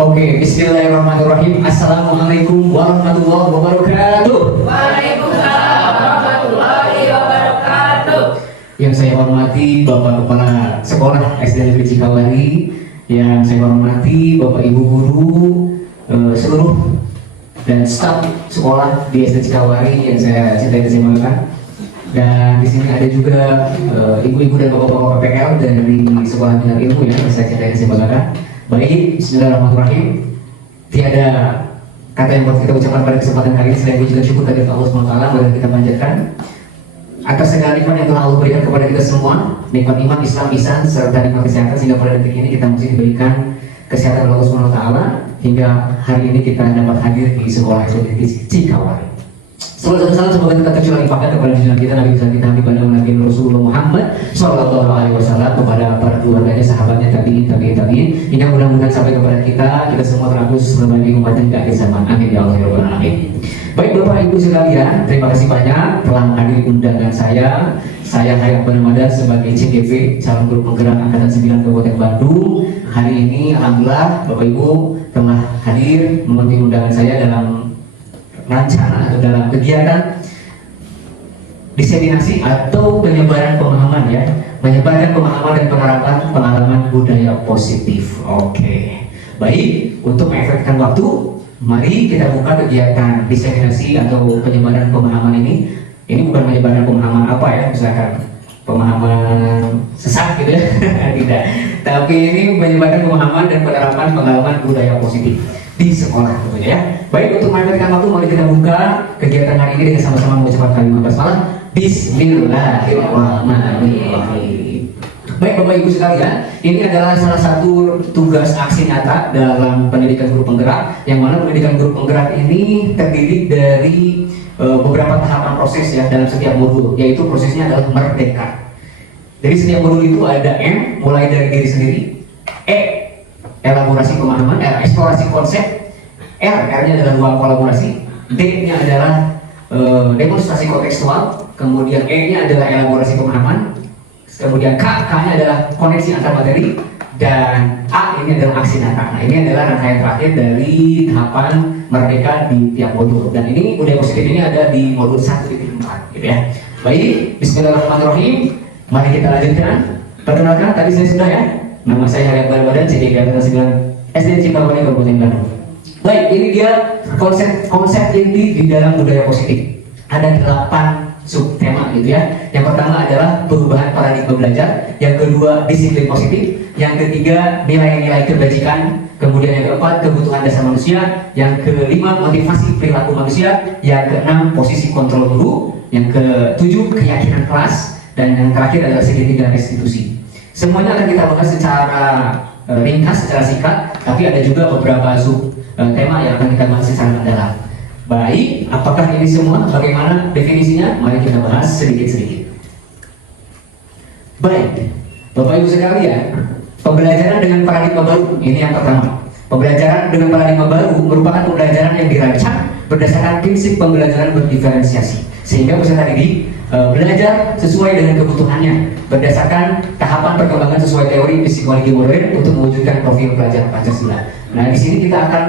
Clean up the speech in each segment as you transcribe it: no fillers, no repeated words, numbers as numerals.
Oke, bismillahirrahmanirrahim. Assalamualaikum warahmatullahi wabarakatuh. Waalaikumsalam warahmatullahi wabarakatuh. Yang saya hormati Bapak Kepala Sekolah SD Negeri Cikawari, yang saya hormati Bapak Ibu guru, seluruh dan staf sekolah di SD Cikawari yang saya cintai dan saya banggakan. Dan di sini ada juga ibu-ibu dan bapak-bapak PPL dari Sekolah Bina Ilmu yang saya cintai dan saya banggakan. Baik, bismillahirrahmanirrahim. Tiada kata yang buat kita ucapkan pada kesempatan hari ini selain puji syukur dari Allah SWT yang kita panjatkan atas segala nikmat yang telah Allah berikan kepada kita semua, nikmat iman, Islam, ihsan, serta nikmat kesehatan, sehingga pada detik ini kita masih diberikan kesehatan Allah SWT hingga hari ini kita dapat hadir di sekolah SD Cikawari. Salam semoga kita tercurah limpahkan kepada junjungan kita Nabi besar kita Habib Nabi Rasulullah Muhammad Sallallahu Alaihi Wasallam, kepada para keluarganya, sahabatnya, tabiin hingga mudah-mudahan sampai kepada kita semua terhapus berbagi umat di akhir zaman. Amin ya Allah ya Rabbal Alamin. Baik Bapak Ibu sekalian, terima kasih banyak telah menghadiri undangan saya. Saya Hayat Banamada sebagai CGV calon guru penggerak angkatan 9 Kabupaten Bandung. Hari ini alhamdulillah Bapak Ibu telah hadir memenuhi undangan saya dalam rencana atau dalam kegiatan diseminasi atau penyebaran pemahaman, ya, menyebarkan pemahaman dan penerapan pengalaman budaya positif. Oke, baik, untuk mengefektifkan waktu, mari kita buka kegiatan diseminasi atau penyebaran pemahaman ini. Ini bukan menyebarkan pemahaman apa ya, misalkan pemahaman sesat gitu ya, tidak. Tapi ini menyebarkan pemahaman dan penerapan pengalaman budaya positif di sekolah tentunya, ya. Baik, untuk mengefektifkan waktu, mari kita buka kegiatan hari ini dengan sama-sama mengucapkan kalimat basmalah. Bismillahirrahmanirrahim. Baik Bapak Ibu sekalian, ini adalah salah satu tugas aksi nyata dalam pendidikan guru penggerak, yang mana pendidikan guru penggerak ini terdiri dari beberapa tahapan proses, ya, dalam setiap modul, yaitu prosesnya adalah merdeka. Dari setiap modul itu ada M, mulai dari diri sendiri; E, elaborasi pemahaman, eksplorasi konsep; R-nya adalah ruang kolaborasi; D-nya adalah demonstrasi kontekstual; kemudian E-nya adalah elaborasi pemahaman; kemudian K-nya adalah koneksi antar materi; dan A ini adalah aksi nyata. Nah, ini adalah rangkaian terakhir dari tahapan merdeka di tiap modul. Dan ini budaya positif ini ada di modul 1.4, gitu ya. Baik, bismillahirrahmanirrahim. Mari kita lanjutkan. Perkenalkan, tadi saya sudah, ya. Nama saya Hayat Banamada, CDK Angkatan 9 SD Cikawari Kabupaten Bandung. Baik, ini dia konsep inti di dalam budaya positif. Ada 8 subtema, gitu ya. Yang pertama adalah perubahan paradigma belajar, yang kedua disiplin positif, yang ketiga nilai-nilai kebajikan, kemudian yang keempat kebutuhan dasar manusia, yang kelima motivasi perilaku manusia, yang keenam posisi kontrol guru, yang ketujuh keyakinan kelas, dan yang terakhir adalah segitiga restitusi. Semuanya akan kita bahas secara ringkas, secara singkat, tapi ada juga beberapa tema yang akan kita bahas secara mendalam. Baik, apakah ini semua? Bagaimana definisinya? Mari kita bahas sedikit-sedikit. Baik, Bapak Ibu sekalian, pembelajaran dengan paradigma baru, ini yang pertama. Pembelajaran dengan paradigma baru merupakan pembelajaran yang dirancang berdasarkan prinsip pembelajaran berdiferensiasi, sehingga peserta didik belajar sesuai dengan kebutuhannya berdasarkan tahapan perkembangan sesuai teori psikologi modern untuk mewujudkan profil pelajar Pancasila. Nah, di sini kita akan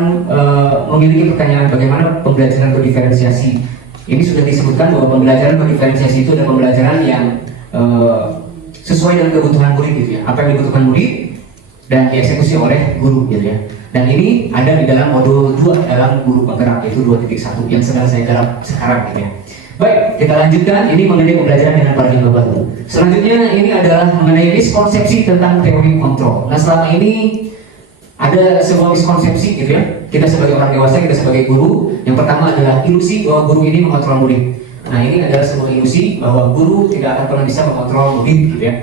memiliki pertanyaan bagaimana pembelajaran berdiferensiasi. Ini sudah disebutkan bahwa pembelajaran berdiferensiasi itu adalah pembelajaran yang sesuai dengan kebutuhan murid, gitu ya. Apa yang dibutuhkan murid dan dieksekusi oleh guru, gitu ya. Dan ini ada di dalam modul 2 dalam guru penggerak, yaitu 2.1 yang sedang saya garap sekarang, gitu ya. Baik, kita lanjutkan. Ini mengenai pembelajaran dengan paradigma baru. Selanjutnya ini adalah mengenai miskonsepsi tentang teori kontrol. Nah, selama ini ada sebuah miskonsepsi, gitu ya. Kita sebagai orang dewasa, kita sebagai guru, yang pertama adalah ilusi bahwa guru ini mengontrol murid. Nah, ini adalah sebuah ilusi bahwa guru tidak akan pernah bisa mengontrol murid, gitu ya.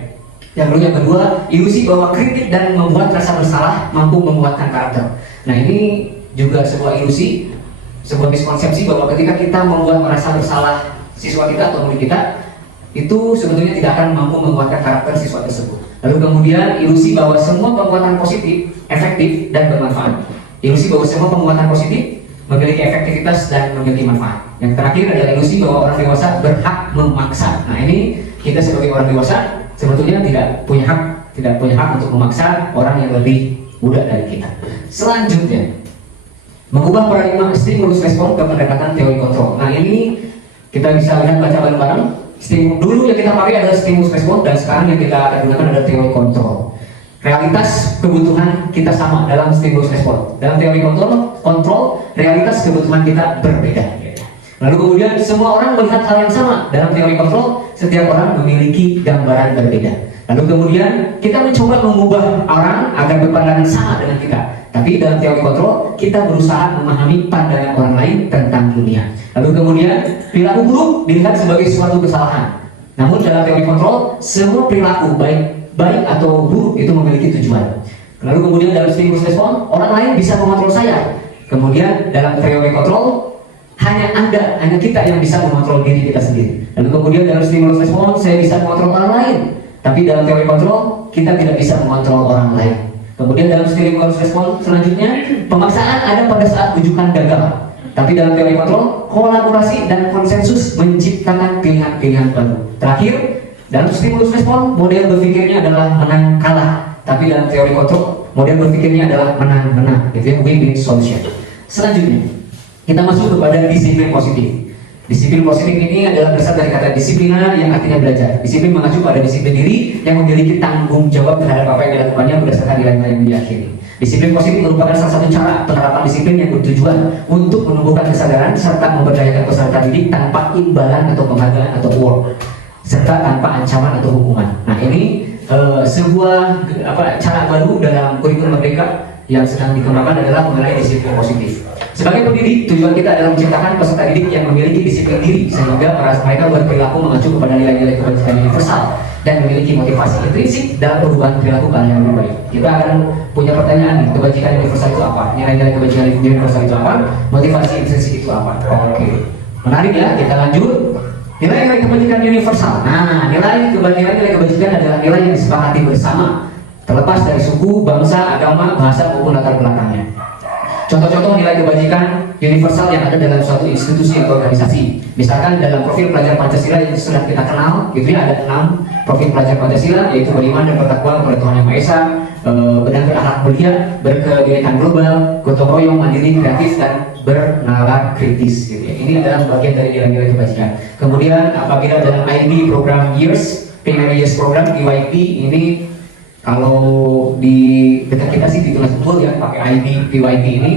Yang kedua, ilusi bahwa kritik dan membuat rasa bersalah mampu menguatkan karakter. Nah, ini juga sebuah ilusi, sebuah miskonsepsi bahwa ketika kita membuat merasa bersalah siswa kita atau murid kita, itu sebetulnya tidak akan mampu menguatkan karakter siswa tersebut. Lalu kemudian ilusi bahwa semua penguatan positif efektif dan bermanfaat. Ilusi bahwa semua penguatan positif memiliki efektivitas dan memiliki manfaat. Yang terakhir adalah ilusi bahwa orang dewasa berhak memaksa. Nah, ini kita sebagai orang dewasa sebetulnya tidak punya hak untuk memaksa orang yang lebih mudah dari kita. Selanjutnya, mengubah paradigma stimulus respon ke pendekatan teori kontrol. Nah ini kita bisa lihat baca bareng-bareng. Dulu yang kita pakai adalah stimulus respon dan sekarang yang kita akan gunakan adalah teori kontrol. Realitas kebutuhan kita sama dalam stimulus respon. Dalam teori kontrol, realitas kebutuhan kita berbeda. Lalu kemudian semua orang melihat hal yang sama. Dalam teori kontrol, setiap orang memiliki gambaran berbeda. Lalu kemudian kita mencoba mengubah orang agar berpandangan sama dengan kita. Tapi dalam teori kontrol, kita berusaha memahami pandangan orang lain tentang dunia. Lalu kemudian perilaku buruk dilihat sebagai suatu kesalahan. Namun dalam teori kontrol, semua perilaku baik atau buruk itu memiliki tujuan. Lalu kemudian dalam stimulus respon, orang lain bisa mengontrol saya. Kemudian dalam teori kontrol, hanya kita yang bisa mengontrol diri kita sendiri. Lalu kemudian dalam stimulus respon, saya bisa mengontrol orang lain. Tapi dalam teori kontrol, kita tidak bisa mengontrol orang lain. Kemudian dalam stimulus respon selanjutnya, pemaksaan ada pada saat rujukan gagal. Tapi dalam teori kontrol, kolaborasi dan konsensus menciptakan pilihan-pilihan baru. Terakhir, dalam stimulus respon, model berpikirnya adalah menang kalah. Tapi dalam teori kontrol, model berpikirnya adalah menang-menang. Itu yang win-win solution. Selanjutnya, kita masuk kepada disiplin positif. Disiplin positif ini adalah berasal dari kata disiplina yang artinya belajar. Disiplin mengacu pada disiplin diri yang memiliki tanggung jawab terhadap apa yang dilakukannya berdasarkan nilai-nilai yang diyakini. Disiplin positif merupakan salah satu cara penerapan disiplin yang bertujuan untuk menumbuhkan kesadaran serta memberdayakan peserta didik tanpa imbalan atau penghargaan atau reward, serta tanpa ancaman atau hukuman. Nah ini sebuah cara baru dalam kurikulum Merdeka yang sedang dikembangkan adalah mengenai disiplin positif. Sebagai pendidik, tujuan kita adalah menciptakan peserta didik yang memiliki disiplin diri sehingga mereka berperilaku mengacu kepada nilai-nilai kebajikan universal dan memiliki motivasi intrinsik dalam perubahan perilaku ke arah yang lebih baik. Kita akan punya pertanyaan nih, kebajikan universal itu apa? Nilai-nilai kebajikan universal itu apa? Motivasi intrinsik itu apa? Oke. Menarik ya, kita lanjut. Nilai-nilai kebajikan universal. Nah, nilai-nilai kebajikan adalah nilai yang disepakati bersama, terlepas dari suku, bangsa, agama, bahasa maupun latar belakangnya. Contoh-contoh nilai kebajikan universal yang ada dalam suatu institusi atau organisasi. Misalkan dalam profil pelajar Pancasila yang sudah kita kenal, gitu ya, ada 6 profil pelajar Pancasila, yaitu beriman dan bertakwa kepada Tuhan Yang Maha Esa, dan berakhlak mulia, berkebinekaan global, gotong royong, mandiri, kreatif, dan bernalar kritis. Gitu ya. Ini adalah bagian dari nilai-nilai kebajikan. Kemudian apabila dalam IB program years, primary years program PYP ini kalau di dekat kita sih ditulis betul ya, pakai ID PYP ini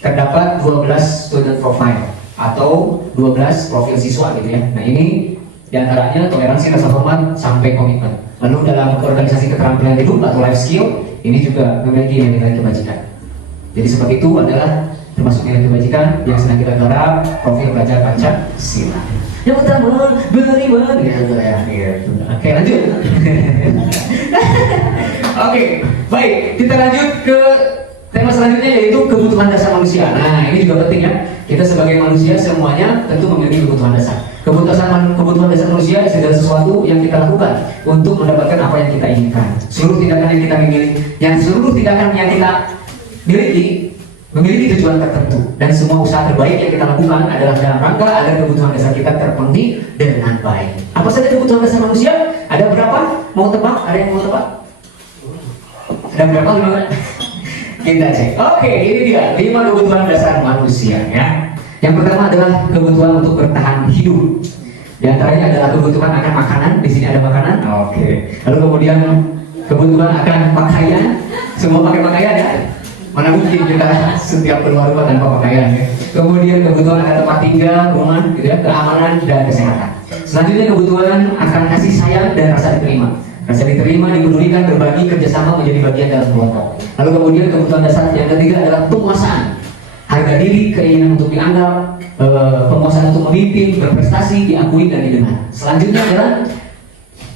terdapat 12 student profile atau 12 profil siswa gitu ya. Nah ini diantaranya toleransi, rasa hormat, sampai komitmen. Lalu dalam organisasi keterampilan hidup atau life skill ini juga memiliki nilai kebajikan. Jadi seperti itu adalah termasuk nilai kebajikan yang sedang kita garap profil pelajar Pancasila. Yang pertama beriman gitu ya. Oke lanjut. Oke, baik, kita lanjut ke tema selanjutnya yaitu kebutuhan dasar manusia. Nah, ini juga penting ya. Kita sebagai manusia semuanya tentu memiliki kebutuhan dasar. Kebutuhan dasar manusia segala sesuatu yang kita lakukan untuk mendapatkan apa yang kita inginkan. Seluruh tindakan yang kita miliki memiliki tujuan tertentu, dan semua usaha terbaik yang kita lakukan adalah dalam rangka agar kebutuhan dasar kita terpenuhi dengan baik. Apa saja kebutuhan dasar manusia? Ada berapa? Mau tebak? Ada yang mau tebak? Ada berapa? 5? Kita cek. Oke, ini dia 5 kebutuhan dasar manusia ya. Yang pertama adalah kebutuhan untuk bertahan hidup. Di antaranya adalah kebutuhan akan makanan. Di sini ada makanan. Oke. Lalu kemudian kebutuhan akan pakaian. Semua pakai pakaian ya. Mana mungkin kita setiap keluar rumah tanpa pakaian ya. Kemudian kebutuhan akan tempat tinggal, rumah, gitu ya, keamanan dan kesehatan. Selanjutnya kebutuhan akan kasih sayang dan rasa diterima. Rasa diterima, dipedulikan, berbagi, kerjasama menjadi bagian dalam kelompok. Lalu kemudian kebutuhan dasar yang ketiga adalah penguasaan. Harga diri, keinginan untuk dianggap, penguasaan untuk memimpin, berprestasi, diakui dan didengar. Selanjutnya adalah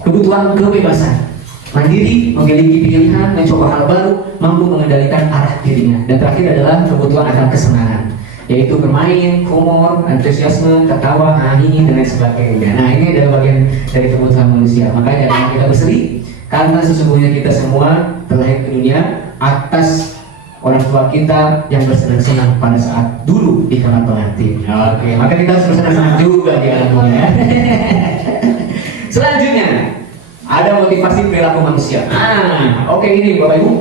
kebutuhan kebebasan. Mandiri, memiliki pilihan, mencoba hal baru, mampu mengendalikan arah dirinya. Dan terakhir adalah kebutuhan akan kesenangan, yaitu bermain, humor, antusiasme, tertawa, hahi, dan lain sebagainya. Nah ini adalah bagian dari kebutuhan manusia. Makanya jangan kita berseri, karena sesungguhnya kita semua terlahir ke dunia atas orang tua kita yang bersenang-senang pada saat dulu di kamar pengantin. Oke, maka kita harus bersenang-senang juga di alam dunia. Selanjutnya ada motivasi perilaku manusia. Oke, ini Bapak Ibu.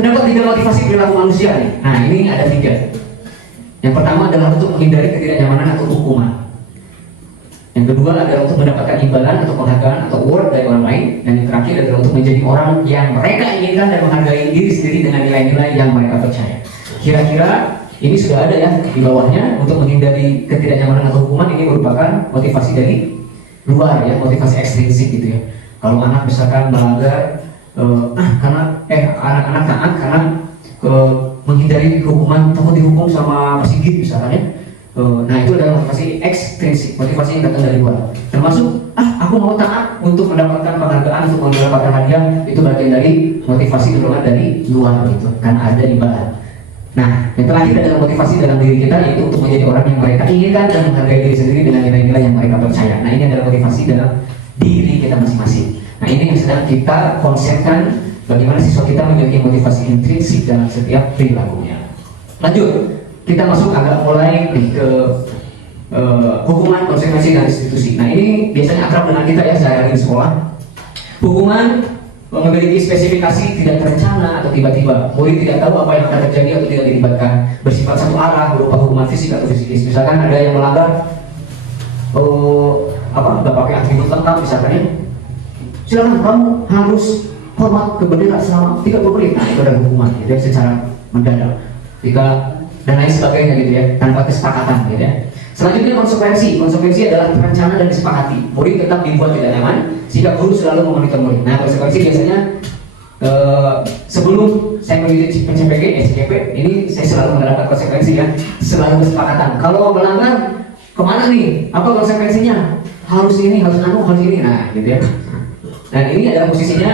Terdapat 3 motivasi perilaku manusia nih. Nah, ini ada 3. Yang pertama adalah untuk menghindari ketidaknyamanan atau hukuman. Yang kedua adalah untuk mendapatkan imbalan atau penghargaan atau award dari orang lain. Dan yang terakhir adalah untuk menjadi orang yang mereka inginkan dan menghargai diri sendiri dengan nilai-nilai yang mereka percaya. Kira-kira ini sudah ada ya di bawahnya. Untuk menghindari ketidaknyamanan atau hukuman, ini merupakan motivasi dari luar ya, motivasi ekstrinsik gitu ya. Kalau anak misalkan melanggar anak-anak taat karena menghindari hukuman, takut dihukum sama Pak Sigit misalkan ya. Nah, itu adalah motivasi ekstrinsik, motivasi yang datang dari luar. Termasuk aku mau taat untuk mendapatkan penghargaan, untuk mendapatkan hadiah, itu bagian dari motivasi dorongan dari luar gitu, karena ada imbalan. Nah, yang terakhir adalah motivasi dalam diri kita, yaitu untuk menjadi orang yang mereka inginkan dan menghargai diri sendiri dengan nilai-nilai yang mereka percaya. Nah, ini adalah motivasi dalam diri kita masing-masing. Nah, ini yang sedang kita konsepkan, bagaimana siswa kita memiliki motivasi intrinsik dalam setiap perilakunya. Lanjut, kita masuk agak mulai ke hukuman, konsekuensi, dan institusi. Nah, ini biasanya akrab dengan kita ya sehari-hari di sekolah. Hukuman memiliki spesifikasi tidak terencana atau tiba-tiba. Murid tidak tahu apa yang akan terjadi atau tidak dilibatkan. Bersifat satu arah, berupa hukuman fisik atau psikis. Misalkan ada yang melanggar nggak pakai atribut lengkap misalkan ya. Silakan kamu harus hormat ke bendera selama 30 menit. Nah, itu ada hukuman gitu ya, secara mendadak. Dan lain sebagainya gitu ya, tanpa kesepakatan gitu ya. Selanjutnya konsekuensi adalah terencana dan disepakati. Murid tetap dibuat tidak nyaman, sehingga guru selalu memonitor murid. Nah, konsekuensi biasanya sebelum saya mengikuti PCPG, SCP, ini saya selalu menerapkan konsekuensi ya, selalu kesepakatan. Kalau melanggar, kemana nih? Apa konsekuensinya? Harus ini, harus ini. Nah, gitu ya. Dan ini adalah posisinya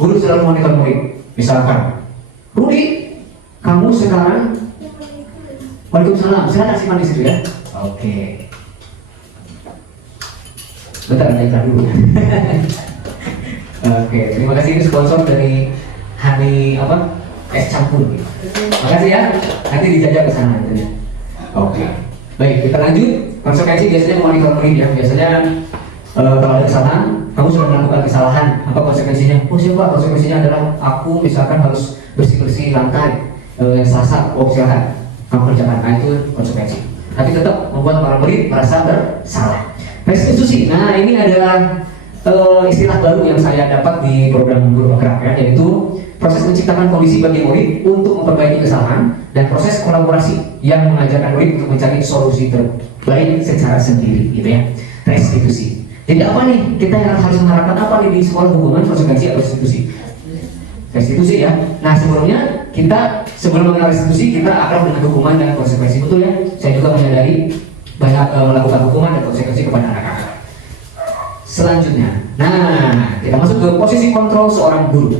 guru selalu memonitor murid. Misalkan, Rudi, kamu sekarang, Waalaikumsalam, silakan simpan di situ ya. Oke. Bentar, saya dulu. Oke, terima kasih, ini sponsor dari Hani es campur. Makasih ya. Nanti dijajah ke sana gitu ya. Oke. Baik, kita lanjut. Konsekuensi biasanya memonitor murid ya. Biasanya kalau ada kesalahan, kamu sudah melakukan kesalahan, apa konsekuensinya? Oh siapa? Konsekuensinya adalah aku misalkan harus bersih-bersih lantai Selasa. Oh silahkan kamu kerjakan. Nah, itu konsekuensi. Tapi tetap membuat para murid merasa bersalah. Restitusi. Nah, ini adalah istilah baru yang saya dapat di program guru penggerak ya, yaitu proses menciptakan kondisi bagi murid untuk memperbaiki kesalahan dan proses kolaborasi yang mengajarkan murid untuk mencari solusi terbaik secara sendiri gitu ya. Restitusi. Jadi apa nih? Kita yang harus mengharapkan apa nih di sekolah, hubungan konsekuensi atau restitusi? Restitusi ya. Nah, sebelum mengenal restitusi, kita akrab dengan hukuman dan konsekuensi, betul ya. Saya juga menyadari banyak melakukan hukuman dan konsekuensi kepada anak-anak. Selanjutnya, nah kita masuk ke posisi kontrol seorang guru.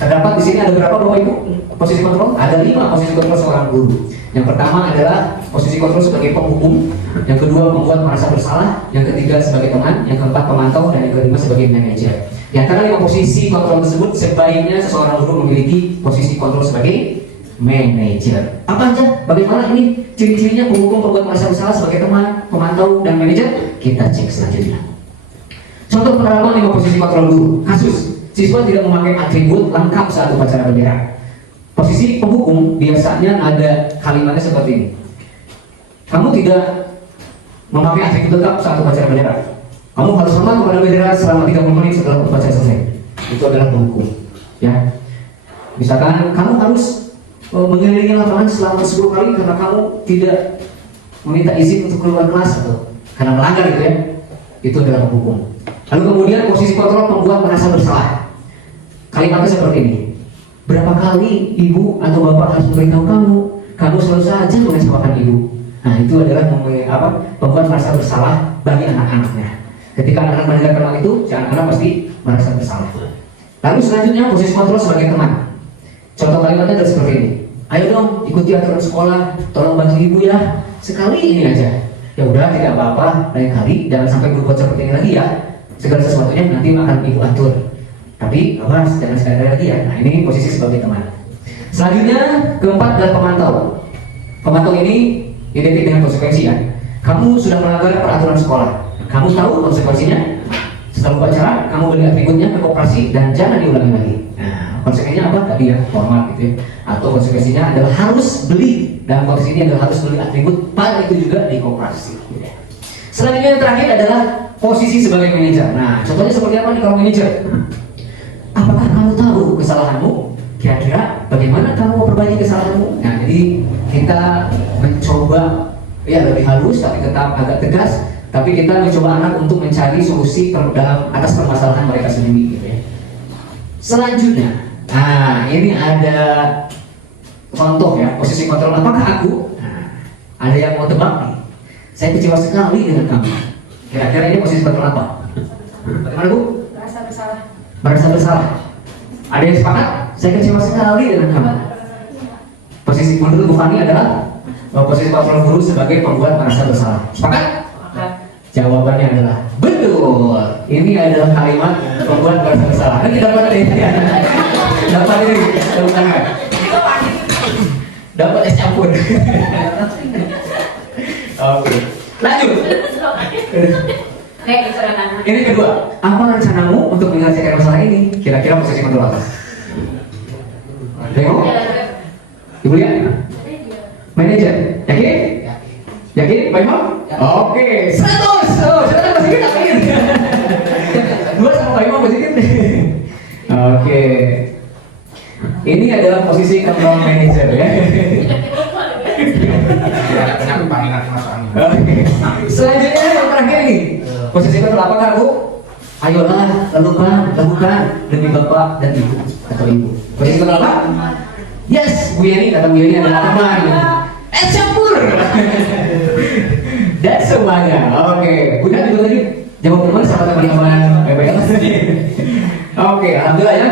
Terdapat di sini ada berapa Bapak Ibu posisi kontrol? Ada 5 posisi kontrol seorang guru. Yang pertama adalah posisi kontrol sebagai penghukum, yang kedua membuat merasa bersalah, yang ketiga sebagai teman, yang keempat pemantau, dan yang kelima sebagai manajer. Di antara 5 posisi kontrol tersebut, sebaiknya seseorang guru memiliki posisi kontrol sebagai manajer. Apa aja? Bagaimana ini ciri-cirinya penghukum, pembuat merasa bersalah, sebagai teman, pemantau, dan manajer? Kita cek selanjutnya. Contoh penerapan 5 posisi kontrol guru. Kasus siswa tidak memakai atribut lengkap saat upacara bendera. Posisi penghukum biasanya ada kalimatnya seperti ini. Kamu tidak memakai atribut lengkap saat upacara bendera. Kamu harus hormat kepada bendera selama 30 menit setelah upacara selesai. Itu adalah penghukum. Ya. Misalkan kamu harus mengelilingi lapangan selama 10 kali karena kamu tidak meminta izin untuk keluar kelas atau karena melanggar gitu ya. Itu adalah penghukum. Lalu kemudian posisi kontrol membuat merasa bersalah. Kalimatnya seperti ini. Berapa kali ibu atau bapak harus memberitahu kamu selalu saja mengecewakan ibu. Nah, itu adalah membuat merasa bersalah bagi anak-anaknya. Ketika anak-anak mendengar kalimat itu, si anak-anak pasti merasa bersalah. Lalu selanjutnya posisi kontrol sebagai teman. Contoh kalimatnya adalah seperti ini. Ayo dong, ikuti aturan sekolah, tolong bantu ibu ya. Sekali ini aja. Ya udah, tidak apa-apa, lain kali jangan sampai berbuat seperti ini lagi ya. Segala sesuatunya nanti akan ibu atur. Tapi awas, jangan sekali lagi ya. Nah, ini posisi sebagai teman. Selanjutnya, keempat adalah pemantau. Pemantau ini identik dengan konsekuensi ya. Kamu sudah melanggar peraturan sekolah. Kamu tahu konsekuensinya? Setelah upacara, kamu beli atributnya ke koperasi dan jangan diulangi lagi. Nah, konsekuensinya apa? Tadi ya, format gitu ya. Atau konsekuensinya adalah harus beli. Dalam konteks ini adalah harus beli atribut pada itu juga di koperasi. Gitu ya. Selanjutnya yang terakhir adalah posisi sebagai manajer. Nah, contohnya seperti apa nih kalau manajer? Apakah kamu tahu kesalahanmu? Kira-kira bagaimana kamu memperbaiki kesalahanmu? Nah, jadi kita mencoba ya lebih halus tapi tetap agak tegas. Tapi kita mencoba anak untuk mencari solusi dalam atas permasalahan mereka sendiri gitu ya. Selanjutnya, nah ini ada contoh ya, posisi kontrol. Apakah aku? Nah, ada yang mau tebak nih? Saya kecewa sekali dengan kamu. Kira-kira ini posisi kontrol apa? Bagaimana Bu? Merasa bersalah. Merasa bersalah. Ada yang sepakat? Saya kecewa sekali dengan kamu. Posisi menurut Bu Fani adalah posisi kontrol guru sebagai pembuat merasa bersalah. Sepakat? Jawabannya adalah betul. Ini adalah kalimat pembuat merasa bersalah. Nanti dapat ini, dapat ini, dapat es campur. Oke, lanjut. Ini kedua. Apa rencanamu untuk menyelesaikan masalah ini? Kira-kira posisi kontrol apa? Tengok. Ibu lihat. Manajer. Yakin? Yakin, Pak Imam? Oke, 100. Oh, silakan Pak Sigit, Pak Sigit. 2 sama Pak Imam, Pak Sigit. Oke. Ini adalah posisi control manager ya. Oke. Selanjutnya yang terakhir nih. Posisi control apakah Bu? Ayolah, lakukan demi Bapak dan Ibu atau Ibu. Posisi control apa? Yes, Bu Yani, kata Bu Yani adalah teman. Campur. Dan semuanya. Oke, Bunda juga tadi jawab teman sama teman-teman BBL. Oke, alhamdulillah ya.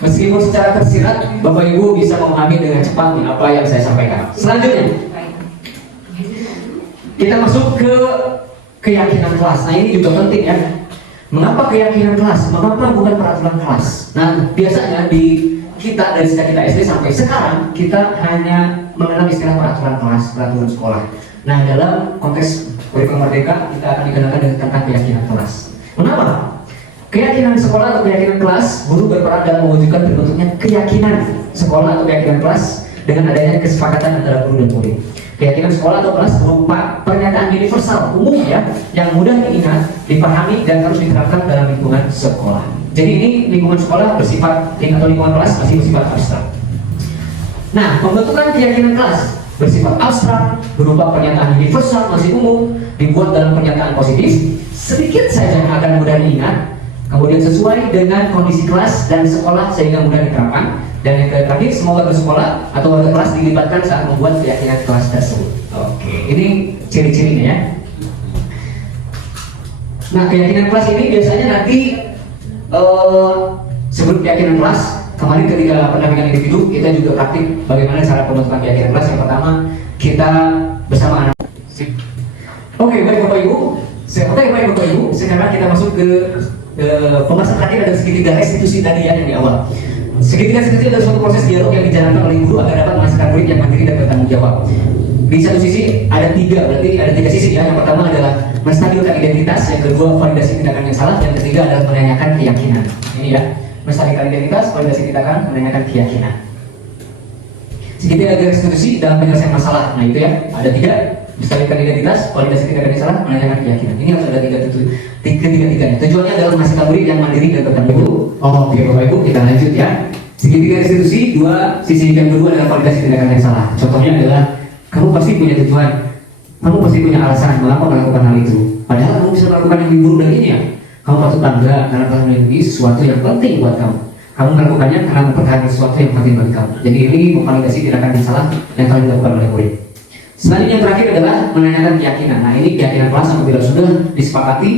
Meskipun secara tersirat Bapak Ibu bisa memahami dengan cepat apa yang saya sampaikan. Selanjutnya, kita masuk ke keyakinan kelas. Nah, ini juga penting ya. Mengapa keyakinan kelas? Mengapa bukan peraturan kelas? Nah, biasanya di kita dari sejak kita SD sampai sekarang kita hanya mengenal istilah peraturan kelas, peraturan sekolah. Nah, dalam konteks kurikulum merdeka kita akan dikenakan dengan tentang keyakinan kelas. Kenapa? Keyakinan sekolah atau keyakinan kelas, guru berperan dalam mewujudkan terbentuknya keyakinan sekolah atau keyakinan kelas dengan adanya kesepakatan antara guru dan murid. Keyakinan sekolah atau kelas berupa pernyataan universal umum ya, yang mudah diingat, dipahami dan harus diterapkan dalam lingkungan sekolah. Jadi ini lingkungan sekolah bersifat atau lingkungan kelas masih bersifat abstrak. Nah, pembentukan keyakinan kelas bersifat abstrak berupa pernyataan universal masih umum, dibuat dalam pernyataan positif, sedikit saja akan mudah diingat, kemudian sesuai dengan kondisi kelas dan sekolah sehingga mudah diterapkan. Dan yang terakhir, semua warga sekolah atau warga kelas dilibatkan saat membuat keyakinan kelas tersebut. Oke, ini ciri-cirinya ya. Nah, keyakinan kelas ini biasanya nanti sebelum keyakinan kelas, kemarin ketika pendampingan individu kita juga praktik bagaimana cara pembentukan keyakinan kelas. Yang pertama, kita bersama anak. Oke, baik Bapak Ibu. Baik Bapak Ibu. Sekarang kita masuk ke pembahasan terakhir ada segitiga restitusi tadi ya yang di awal. Segitiga restitusi adalah suatu proses dialog yang dijalankan oleh guru agar dapat menghasilkan murid yang mandiri dan bertanggung jawab. Di satu sisi ada tiga sisi ya. Yang pertama adalah menstabilkan identitas, yang kedua validasi tindakan yang salah, yang ketiga adalah menanyakan keyakinan. Ini ya, menstabilkan identitas, validasi tindakan, menanyakan keyakinan. Segitiga restitusi dalam penyelesaian masalah. Nah itu ya, ada 3: menstabilkan identitas, validasi tindakan yang salah, menanyakan keyakinan. Ini harus ada tiga-tiganya. Tujuannya adalah menghasilkan murid yang mandiri dan bertanggung jawab. Oke Bapak Ibu, kita lanjut ya. Segitiga restitusi, sisi yang kedua adalah validasi tindakan yang salah. Contohnya adalah kamu pasti punya tujuan, kamu pasti punya alasan mengapa melakukan hal itu. Padahal kamu bisa melakukan yang lebih buruk dari ini ya. Kamu patut bangga karena telah melindungi sesuatu yang penting buat kamu. Kamu melakukannya karena mempertahankan sesuatu yang penting bagi kamu. Jadi ini memvalidasi tindakan yang salah yang telah dilakukan oleh murid. Selanjutnya yang terakhir adalah menanyakan keyakinan. Nah ini keyakinan kelas apabila sudah disepakati,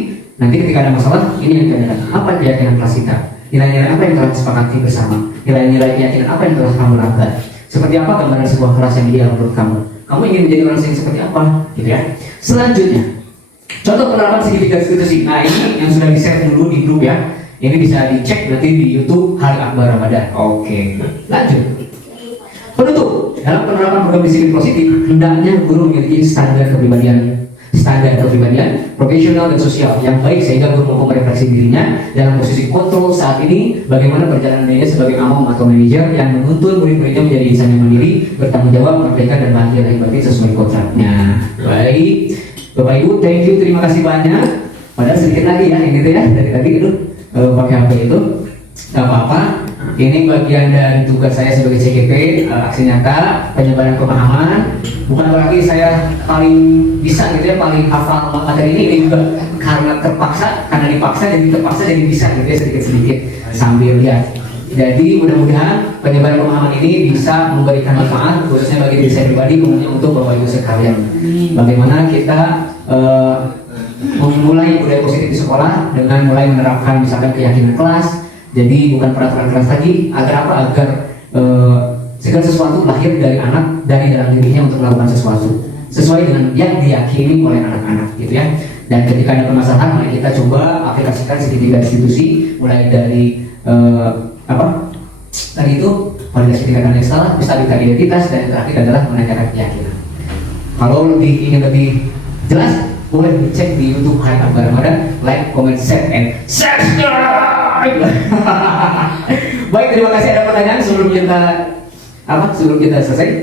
nanti ketika ada masalah ini yang ditanyakan. Apa keyakinan kelas kita? Nilai-nilai apa yang telah disepakati bersama? Nilai-nilai keyakinan apa yang telah kamu lakukan? Seperti apa gambaran sebuah kelas yang ideal menurut kamu? Kamu ingin menjadi orang yang seperti apa? Gitu ya. Selanjutnya, contoh penerapan segitiga restitusi. Nah ini yang sudah di-share dulu di grup ya. Ini bisa dicek nanti di YouTube Hari Akbar Ramadan. Oke, lanjut. Penutup, dalam penerapan program disiplin positif, hendaknya guru memiliki standar kepribadian standar kepribadian, profesional dan sosial yang baik sehingga guru mampu merefleksi dirinya dalam posisi kontrol saat ini bagaimana perjalanan dirinya sebagai among atau manajer yang menuntun murid-muridnya menjadi insan yang mandiri, bertanggung jawab, merdeka dan bahagia lahir batin sesuai kontraknya. Baik, Bapak Ibu, thank you, terima kasih banyak. Padahal sedikit lagi ya, yang gitu ya, dari tadi itu pakai HP itu, nggak apa-apa. Ini bagian dari tugas saya sebagai CGP, aksi nyata, penyebaran pemahaman. Bukan berarti saya paling bisa gitu ya, paling hafal materi ini juga karena dipaksa jadi bisa gitu ya, sedikit-sedikit sambil lihat. Jadi mudah-mudahan penyebaran pemahaman ini bisa memberikan manfaat khususnya bagi diri saya pribadi, kemudian untuk Bapak Ibu sekalian. Bagaimana kita memulai budaya positif di sekolah dengan mulai menerapkan misalkan keyakinan kelas. Jadi bukan peraturan kelas lagi, agar apa? Agar segala sesuatu lahir dari anak, dari dalam dirinya untuk melakukan sesuatu sesuai dengan yang diyakini oleh anak-anak gitu ya. Dan ketika ada permasalahan, mari kita coba aplikasikan segitiga institusi, mulai dari tadi itu validasi tingkatan yang salah, stabilitas identitas, dan yang terakhir adalah menanyakan keyakinan. Kalau ingin lebih jelas, boleh dicek di YouTube Hai Akbar Ramadan, like, comment, share, and subscribe. Baik, terima kasih. Ada pertanyaan sebelum kita selesai?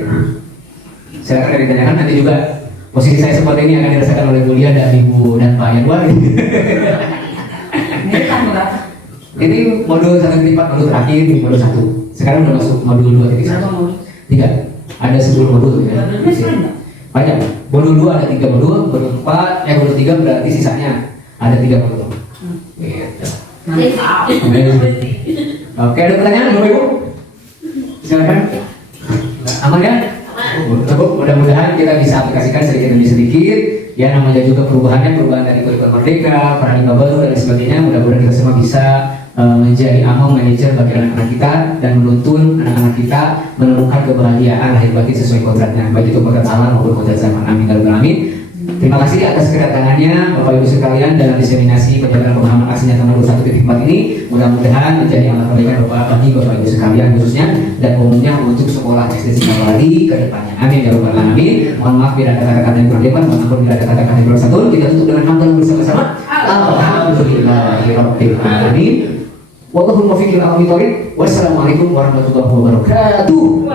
Silakan yang ditanyakan. Nanti juga posisi saya seperti ini akan dirasakan oleh Bulia dan Ibu dan Pak Yanwar. Ini modul 1.4, modul terakhir di modul 1. Sekarang udah masuk modul 2.1. 3. Ada 10 modul ya. Banyak. Modul 2 ada 3 modul, modul 4, modul 3 berarti sisanya ada 3 modul. Gitu. Oke, ada pertanyaan Bapak Ibu? Silakan. Aman ya? Cukup. Mudah-mudahan kita bisa aplikasikan sedikit demi sedikit. Ya, namanya juga perubahan dari kurikulum merdeka, paradigma baru dan sebagainya. Mudah-mudahan kita semua bisa menjadi among manajer bagi anak-anak kita dan menuntun anak-anak kita menemukan kebahagiaan lahir batin sesuai kodratnya, baik itu kodrat alam maupun kodrat zaman. Amin ya rabbal alamin. Terima kasih atas kedatangannya Bapak Ibu sekalian dalam diseminasi penyebaran pemahaman aksi nyata modul 1.4 ini. Mudah-mudahan menjadi amal kebaikan bagi Bapak Ibu sekalian khususnya dan umumnya untuk sekolah SD Singapura ke depannya. Amin ya rabbal alamin. Mohon maaf bila ada kata-kata yang kurang tepat, mohon ampun bila ada kata-kata yang kurang santun. Kita tutup dengan hamdalah bersama-sama. Alhamdulillahirabbil alamin. Wallahul muwaffiq ila aqwamit thoriq. Wassalamualaikum warahmatullahi wabarakatuh.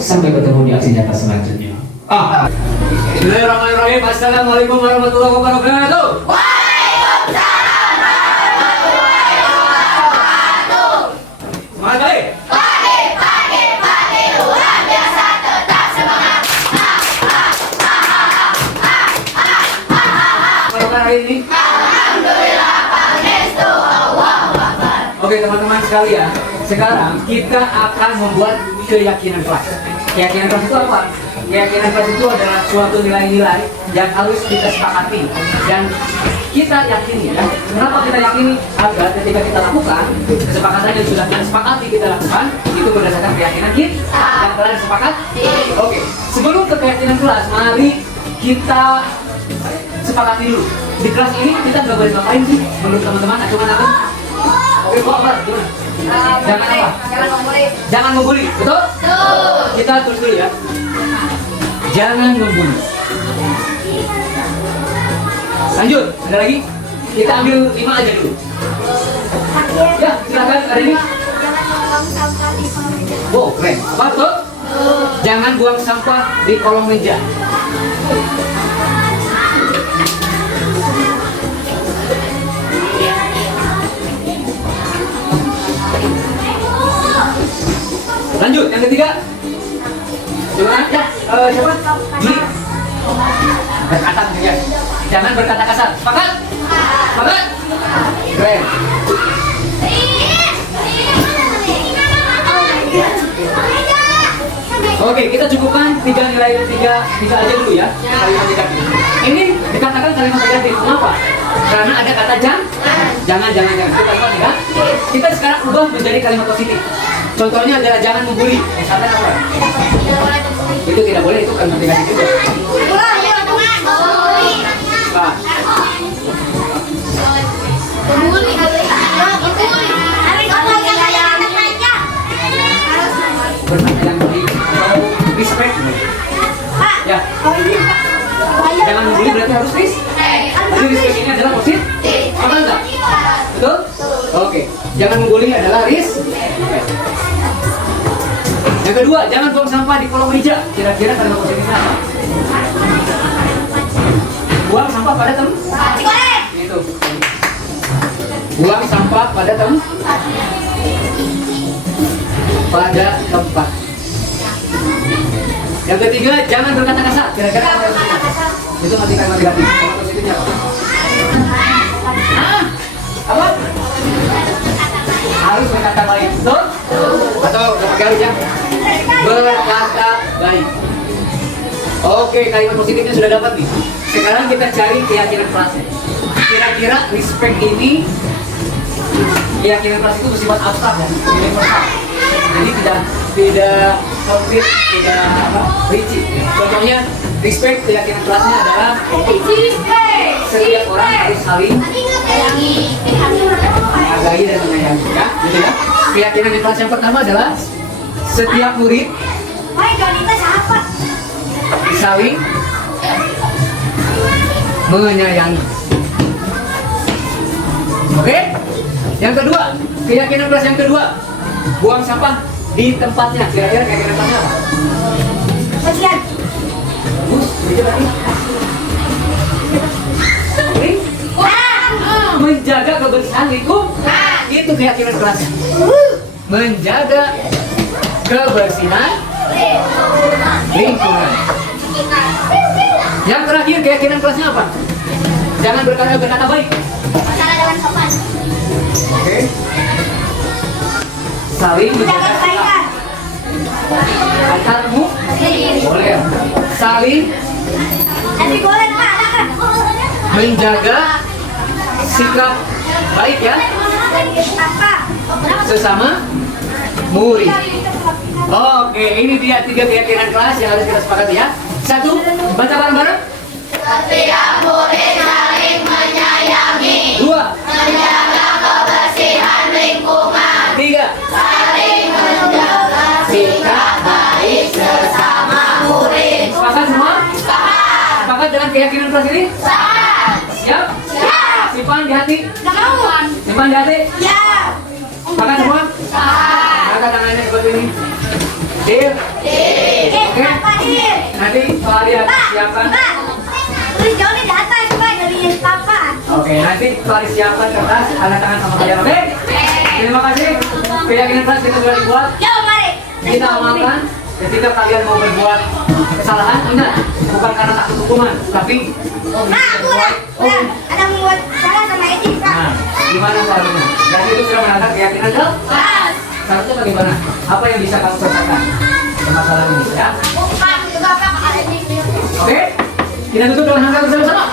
Sampai bertemu di aksi nyata selanjutnya. Bismillahirrahmanirrahim. Assalamualaikum warahmatullahi wabarakatuh. Waalaikumsalam warahmatullahi wabarakatuh. Semangat kali. Pagi, luar biasa, tetap semangat. Pada hari ini. Alhamdulillah, pangestu, Allahu Akbar. Oke teman-teman sekalian, sekarang kita akan membuat keyakinan kelas. Keyakinan kelas itu apa? Keyakinan kelas itu adalah suatu nilai-nilai yang harus kita sepakati dan kita yakini ya. Kenapa kita yakini? Agar ketika kita lakukan kesepakatan yang sudah kita sepakati kita lakukan itu berdasarkan keyakinan kita. Dan kalian sepakat? Oke. Sebelum ke keyakinan kelas, mari kita sepakati dulu. Di kelas ini kita nggak boleh ngapain sih? Menurut teman-teman, cuma apa? Oke, gimana? Jangan apa? Jangan membuli, betul? Kita tulis dulu ya. Jangan membuli. Lanjut, ada lagi? Kita ambil 5 aja dulu. Ya, silakan ada ini. Wow, keren. Apa tuh? Jangan buang sampah di kolong meja. Lanjut, yang ketiga. Coba ya, siapa? Juli. Berkata ya. Jangan berkata kasar. Sepakat? Sepakat? Keren. Oke, kita cukupkan 3 aja dulu ya. Kalimat negatif. Ini dikatakan kalimat negatif. Kenapa? Karena ada kata jangan. Itu kalimat negatif. Kita sekarang ubah menjadi kalimat positif. Contohnya adalah jangan membuli. Misalkan apa? Itu tidak boleh, itu kalimat negatif juga. Berkata yang baik atau respect. Ya. harus jadi respect ini adalah positif. Apa enggak? Betul? Oke. Jangan mengguli adalah Yang kedua, jangan buang sampah di kolong meja. Kira-kira kalimat positifnya apa? Buang sampah pada tempat. Itu. Buang sampah pada tempat. Yang ketiga, jangan berkata kasar. Kira-kira apa yang positif? Itu nanti kalimat negatif. Kalimat positifnya apa? Apa? Harus berkata baik, betul? Atau berapa kali ya? Berkata baik. Oke, kalimat positifnya sudah dapat nih. Sekarang kita cari keyakinan kelasnya. Kira-kira respect ini, keyakinan kelas itu bersifat abstrak ya, universal. Jadi tidak konkret, tidak rigid. Contohnya, respect keyakinan kelasnya adalah setiap orang harus saling menghargai dan menyayangi, ya, gitu ya. Keyakinan di kelas yang pertama adalah setiap murid saling menyayangi. Oke? Yang kedua, keyakinan kelas yang kedua, buang sampah di tempatnya. Kira-kira keyakinan kelasnya apa? Bagus, itu tadi. Menjaga kebersihan lingkungan. Itu keyakinan kelasnya. Menjaga kebersihan lingkungan. Yang terakhir keyakinan kelasnya apa? Jangan berkata baik. Oke. Saling menjaga sikap antarmu. Boleh ya. Saling menjaga sikap baik ya sesama murid. Oke, ini dia 3 keyakinan kelas yang harus kita sepakati ya. 1, baca bareng-bareng. Setiap murid saling menyayangi, 2, menjaga kebersihan lingkungan, 3, saling menjaga sikap baik sesama murid. sepakat semua? Sepakat dengan keyakinan kelas ini? Siap? Simpan di hati? Simpan di hati? Sepakat semua? Angkat tangannya seperti ini. Deal? Oke? Nanti Pak Arya siapkan. Oke, nanti Pak Arya siapkan kertas, tanda tangan sama kalian. Oke? Terima kasih. Keyakinan kelas kita sudah dibuat. Kita amalkan. Ketika kalian mau berbuat kesalahan, ingat, bukan karena takut hukuman, tapi ada membuat salah sama Edi, Kak. nah, gimana caranya? Dan itu sudah menangkap keyakinan kelas. Seharusnya bagaimana? Apa yang bisa kamu selesaikan permasalahan ini? Ya? Oke? Kita tutup dengan hangga bersama-sama.